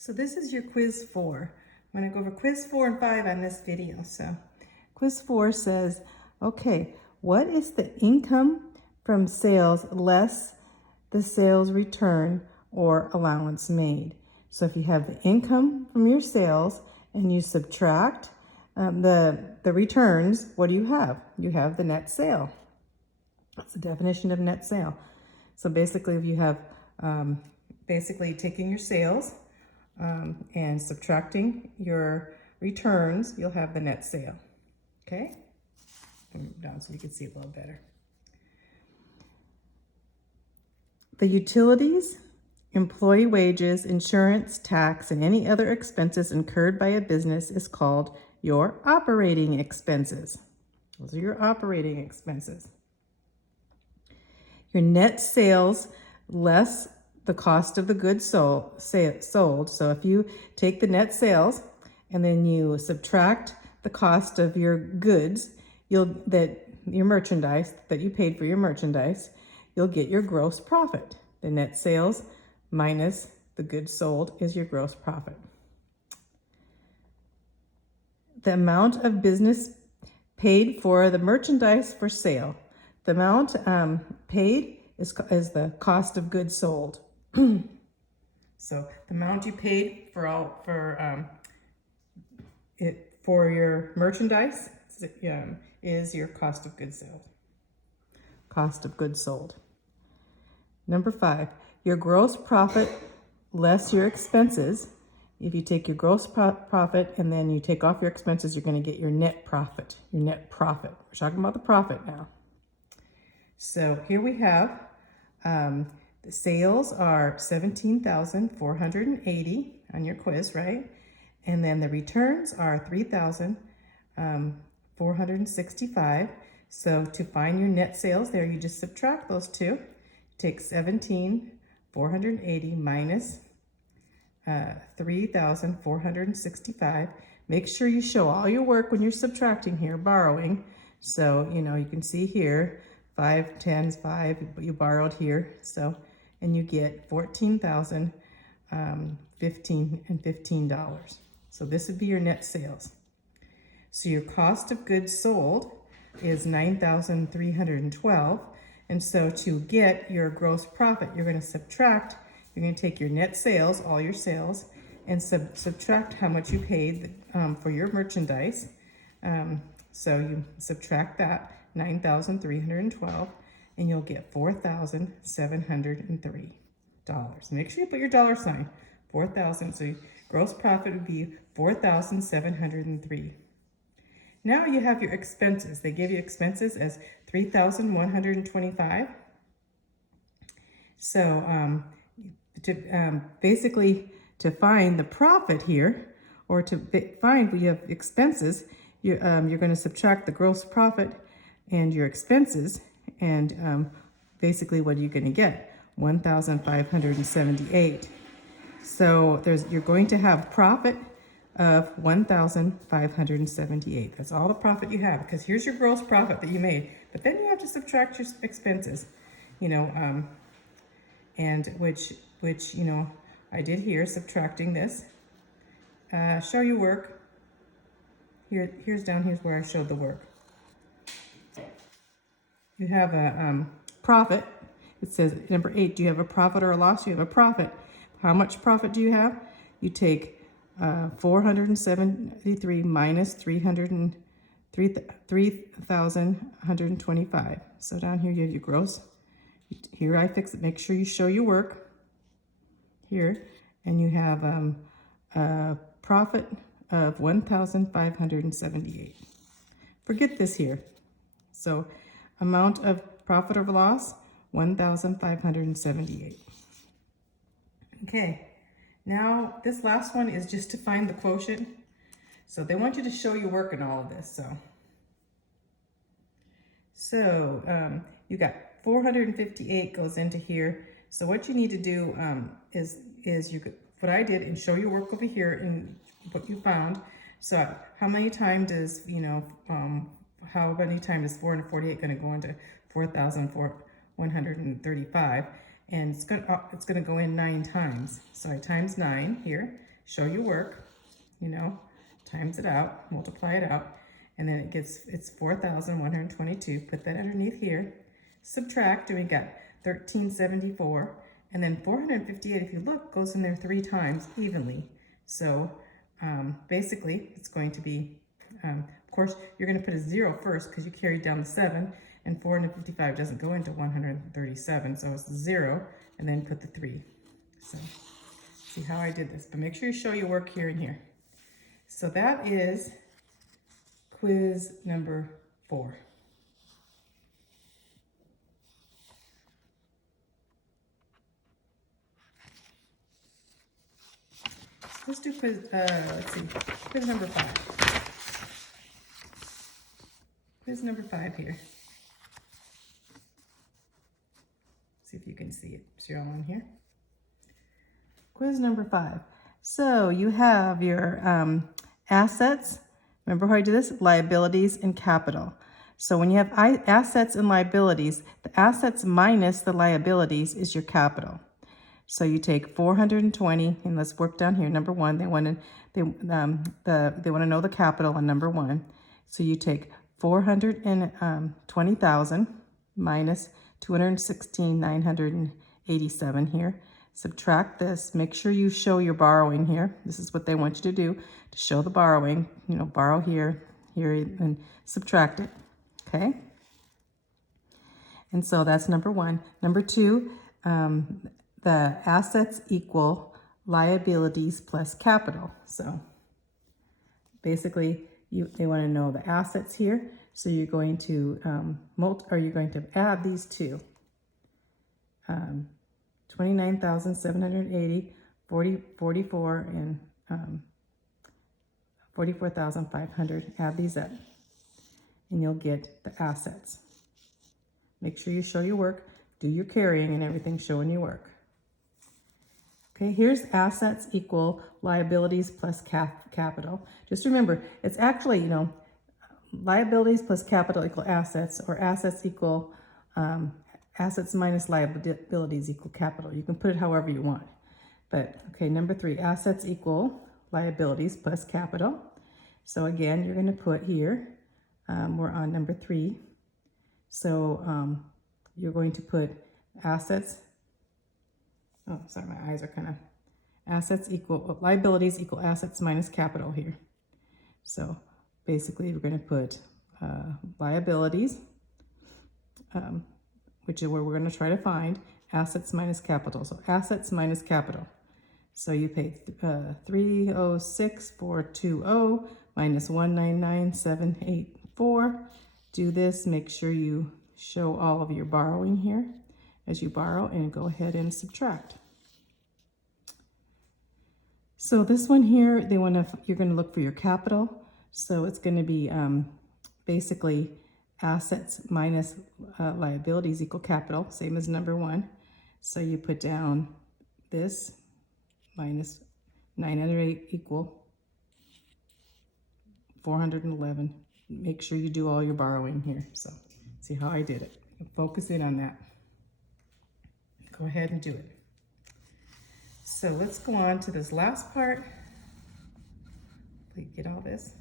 So this is your quiz 4. I'm going to go over quiz 4 and 5 on this video. So quiz 4 says, okay, what is the income from sales less the sales return or allowance made? So if you have the income from your sales and you subtract the returns, what do you have? You have the net sale. That's the definition of net sale. So basically, if you have basically taking your sales and subtracting your returns, you'll have the net sale. Okay? Down so you can see it a little better. The utilities, employee wages, insurance, tax, and any other expenses incurred by a business is called your operating expenses. Those are your operating expenses. Your net sales less the cost of the goods sold. So if you take the net sales and then you subtract the cost of your goods, your merchandise that you paid for your merchandise, you'll get your gross profit. The net sales minus the goods sold is your gross profit. The amount of business paid for the merchandise for sale. The amount paid is the cost of goods sold. So the amount you paid for your merchandise is your cost of goods sold. Cost of goods sold. Number 5, your gross profit less your expenses. If you take your gross profit and then you take off your expenses, you're going to get your net profit. Your net profit. We're talking about the profit now. So here we have the sales are $17,480 on your quiz, right? And then the returns are $3,465. So to find your net sales there, you just subtract those two. Take 17,480 minus 3,465. Make sure you show all your work when you're subtracting here, borrowing. So, you can see here, 5 tens, 5, you borrowed here. So, and you get $14,015. So this would be your net sales. So your cost of goods sold is $9,312. And so to get your gross profit, you're going to take your net sales, all your sales, and subtract how much you paid for your merchandise. So you subtract that, $9,312, and you'll get $4,703. Make sure you put your dollar sign, 4,000. So gross profit would be $4,703. Now you have your expenses. They give you expenses as $3,125. So basically to find the profit here, or to find where you have expenses, you're going to subtract the gross profit and your expenses, and basically what are you going to get? $1,578. So you're going to have profit of $1,578. That's all the profit you have, because here's your gross profit that you made. But then you have to subtract your expenses, and which I did here, subtracting this. Show your work. Here's where I showed the work. You have a profit. It says number 8. Do you have a profit or a loss? You have a profit. How much profit do you have? You take 473 minus 3,125. So down here you have your gross. Here I fix it. Make sure you show your work here, and you have a profit of 1,578. Forget this here. So amount of profit or loss, 1,578. Okay. Now, this last one is just to find the quotient. So they want you to show your work in all of this. So you got 458 goes into here. So what you need to do is what I did, and show your work over here and what you found. So how many times does, how many times is 448 going to go into 4,135? and it's gonna go in 9 times. So I times 9 here, show you work, you know, times it out, multiply it out, and then it's 4,122. Put that underneath here, subtract, and we got 1374, and then 458, if you look, goes in there 3 times evenly. So basically it's going to be, of course, you're going to put a 0 first because you carried down the 7, and 455 doesn't go into 137, so it's 0, and then put the 3. So see how I did this, but make sure you show your work here and here. So that is quiz number 4. Let's do quiz, let's see, quiz number 5. Quiz number 5 here. See if you can see it. So you're all on here. Quiz number 5. So you have your assets. Remember how I do this? Liabilities and capital. So when you have assets and liabilities, the assets minus the liabilities is your capital. So you take 420, and let's work down here. Number 1, they want to know the capital on number 1. So you take 420,000 minus 216,987 here. Subtract this. Make sure you show your borrowing here. This is what they want you to do, to show the borrowing. You know, borrow here, here, and subtract it. Okay? And so that's number 1. Number 2, the assets equal liabilities plus capital. So basically, they want to know the assets here. So you're going to you're going to add these two. 29,780, 44, and 44,500. Add these up, and you'll get the assets. Make sure you show your work, do your carrying and everything showing your work. Okay, here's assets equal liabilities plus capital. Just remember, it's actually, you know, liabilities plus capital equal assets, or assets equal assets minus liabilities equal capital. You can put it however you want. But okay, number 3, assets equal liabilities plus capital. So again, you're going to put here, we're on number 3. So you're going to put assets. Oh, sorry, my eyes are kind of, assets equal, liabilities equal assets minus capital here. So basically we're going to put liabilities, which is where we're going to try to find assets minus capital. So assets minus capital. So you pay 306,420 minus 199,784. Do this, make sure you show all of your borrowing here as you borrow, and go ahead and subtract. So this one here, you're going to look for your capital. So it's going to be basically assets minus liabilities equal capital, same as number 1. So you put down this minus 908 equal 411. Make sure you do all your borrowing here. So see how I did it. Focus in on that. Go ahead and do it. So let's go on to this last part. Get all this.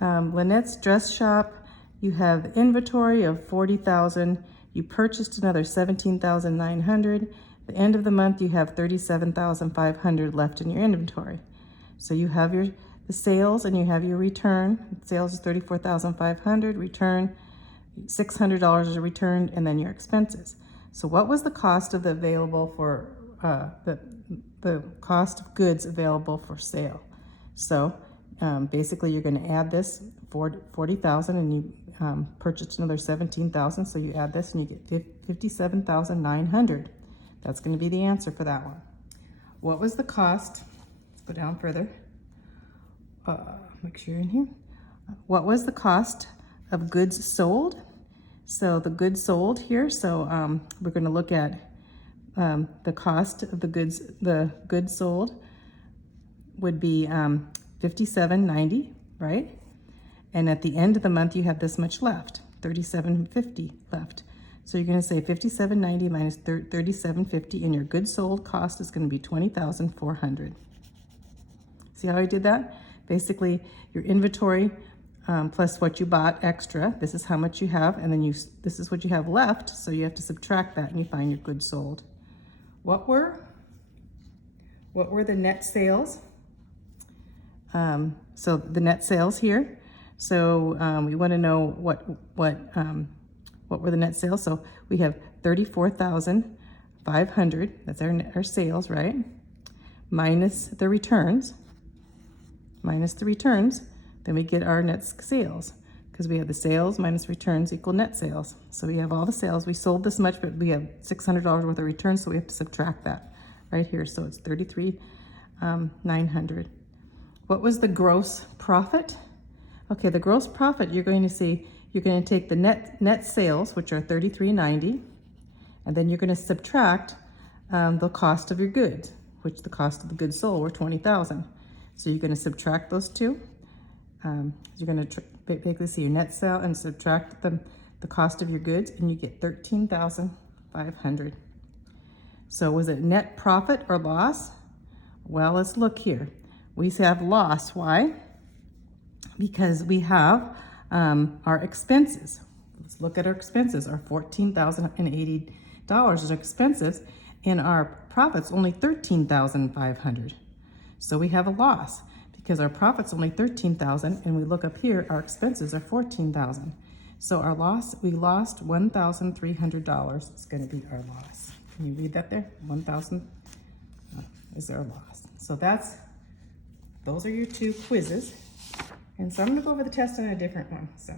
Lynette's dress shop, you have inventory of 40,000. You purchased another 17,900. The end of the month, you have 37,500 left in your inventory. So you have the sales and you have your return. Sales is 34,500. Return $600 is returned, and then your expenses. So what was the cost of the available for the cost of goods available for sale? So basically you're going to add this 40,000, and you purchased another 17,000. So you add this and you get 57,900. That's going to be the answer for that one. What was the cost? Let's go down further. Make sure you're in here. What was the cost of goods sold? So the goods sold here. So we're going to look at the cost of the goods sold would be $57.90, right? And at the end of the month, you have this much left, $37.50 left. So you're going to say $57.90 minus $37.50, and your goods sold cost is going to be $20,400. See how I did that? Basically, your inventory plus what you bought extra. This is how much you have, and then this is what you have left. So you have to subtract that, and you find your goods sold. What were the net sales? So the net sales here. So we want to know what were the net sales. So we have 34,500. That's our sales, right? Minus the returns. Then we get our net sales, because we have the sales minus returns equal net sales. So we have all the sales. We sold this much, but we have $600 worth of returns, so we have to subtract that right here. So it's $33,900. What was the gross profit? Okay, the gross profit, you're going to take the net sales, which are $33.90, and then you're going to subtract the cost of your goods, which the cost of the goods sold were $20,000. So you're going to subtract those two. You're going to basically see your net sale and subtract the cost of your goods, and you get $13,500. So was it net profit or loss? Well, let's look here. We have loss. Why? Because we have our expenses. Let's look at our expenses. Our $14,080 is expenses, and our profit's only $13,500. So we have a loss because our profit's only $13,000, and we look up here, our expenses are $14,000. So our loss, we lost $1,300. It's going to be our loss. Can you read that there? 1,000 is our loss. So those are your two quizzes. And so I'm going to go over the test on a different one. So.